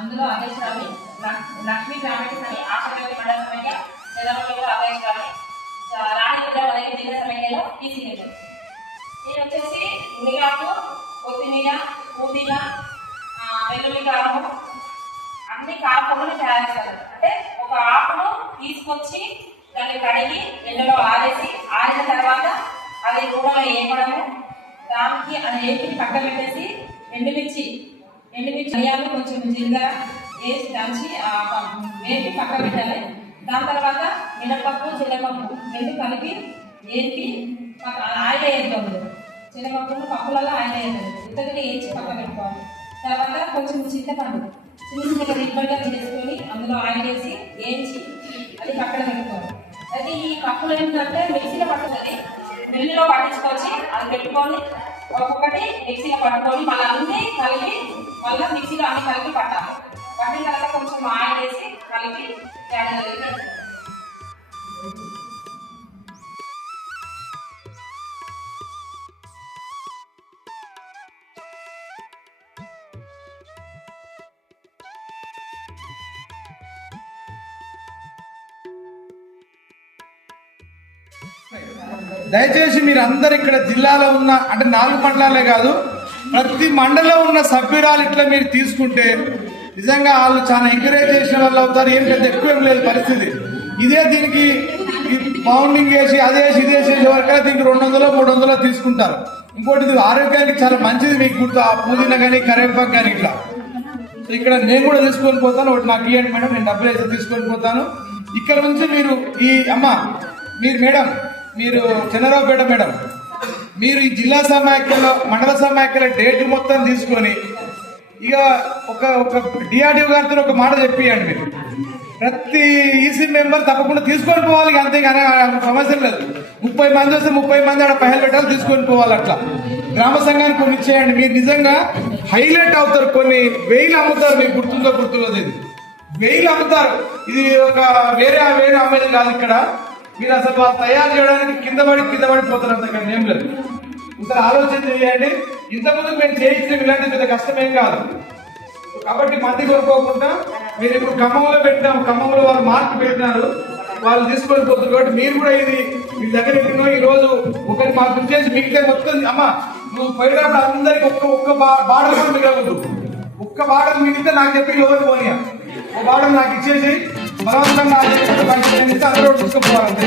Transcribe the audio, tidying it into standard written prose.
అందులో అధ్యక్షురాలు లక్ష్మీ గ్రామీణ ఆశీర్వాద మండల సమైక్య చదవలో అధ్యక్షురాలు రాణి మొదటి జిల్లా సమైక్యలో టీసీహెచ్. నేను వచ్చేసి ఉల్లిగాకు, కొత్తిమీర, పుదీనా, వెల్లుల్లి కారము అన్ని కారపొడులను తయారు చేస్తారు. అంటే ఒక ఆకును తీసుకొచ్చి దాన్ని కడిగి ఎండలో ఆరిన తర్వాత అది నూనెలో వేయడము, దానికి అది వేపి పక్కన పెట్టేసి ఎండుమిర్చి ధనియాలు కొంచెం జీలకర్ర వేసి దంచి వేపి పక్కన పెట్టాలి. దాని తర్వాత మినపప్పు శనగపప్పు రెండు కలిపి వేపి ఆయిల్ వేయద్దు. శనగపప్పును పప్పులలో ఆయిల్ వేయద్దు, ఇద్దరికి వేసి పక్కన పెట్టుకోవాలి. తర్వాత కొంచెం చింతపండు చిన్న రిబ్బన్గా చేసుకొని అందులో ఆయిల్ వేసి వేయించి అది పక్కన పెట్టుకోవాలి. అయితే ఈ పప్పులు ఏంటంటే మిక్సీలో పట్టుకొని మిల్లులో పట్టించుకొచ్చి అది పెట్టుకొని ఒక్కొక్కటి మిక్సీలో పట్టుకొని మళ్ళీ అన్నీ కలిపి మళ్ళీ మిక్సీలో అన్ని కలిపి పట్టాలి. పట్టిన తర్వాత కొంచెం ఆయిల్ వేసి కలిపి పెట్టుకోవాలి. దయచేసి మీరు అందరు ఇక్కడ జిల్లాలో ఉన్న అంటే 4 మండలాలే కాదు ప్రతి మండలంలో ఉన్న సభ్యురాలు ఇట్లా మీరు తీసుకుంటే నిజంగా వాళ్ళు చాలా ఎంకరేజ్ చేసిన వాళ్ళు అవుతారు. ఏం పెద్ద ఎక్కువ ఏం లేదు పరిస్థితి. ఇదే దీనికి పౌండింగ్ వేసి అదే ఇదే చేసే వరకైనా దీనికి 200-300 తీసుకుంటారు. ఇంకోటి ఇది ఆరోగ్యానికి చాలా మంచిది. మీకు గుర్తు ఆ పుదీనా కానీ కరివేపాకు కానీ ఇట్లా ఇక్కడ నేను కూడా తీసుకొని పోతాను. ఒకటి నాకు ఇవ్వండి మేడం, నేను డబ్బులు అయితే తీసుకొని పోతాను. ఇక్కడ నుంచి మీరు ఈ మీరు చంద్రరావుపేట మేడం, మీరు ఈ జిల్లా సమాఖ్యలో మండల సమాఖ్యలో డేట్ మొత్తం తీసుకొని ఇక ఒక డిఆర్డీఓ గారితో ఒక మాట చెప్పియండి. మీరు ప్రతి ఈసీ మెంబర్ తప్పకుండా తీసుకొని పోవాలి. అంతేగాని సమస్య లేదు. 30 మంది వస్తే 30 మంది ఆడ పైలు పెట్టాలి, తీసుకొని పోవాలి. అట్లా గ్రామ సంఘానికి కొన్ని ఇచ్చేయండి. మీరు నిజంగా హైలైట్ అవుతారు. కొన్ని 1000 అమ్ముతారు. మీకు గుర్తుందో ఇది 1000 అమ్ముతారు. ఇది ఒక వేరే అమ్మేది కాదు. ఇక్కడ మీరు అసలు వాళ్ళు తయారు చేయడానికి కింద పడిపోతారు. అంతకన్నా ఏం లేదు. ఇంత ఆలోచన చేయండి. ఇంతకుముందు మేము చేయించిన ఇలాంటి పెద్ద కష్టమేం కాదు. కాబట్టి మంది కొనుక్కోకుండా మీరు ఇప్పుడు ఖమ్మంలో వాళ్ళు మార్పు పెట్టినారు, వాళ్ళు తీసుకొని పోతున్నారు. కాబట్టి మీరు కూడా ఇది మీ దగ్గర ఎక్కడో ఈ రోజు ఒకటి మాకు చేసి మిగిలితే మొత్తం అమ్మ నువ్వు పోయినప్పుడు అందరికి ఒక్క బాడలు కూడా మిగలదు. ఒక్క బాడలు మిగిలితే నాకు చెప్పి ఎవరు పోనీయా ఒక బాడలు నాకు ఇచ్చేసి బలవంతంగా అందరూ తీసుకుపోవాలంటే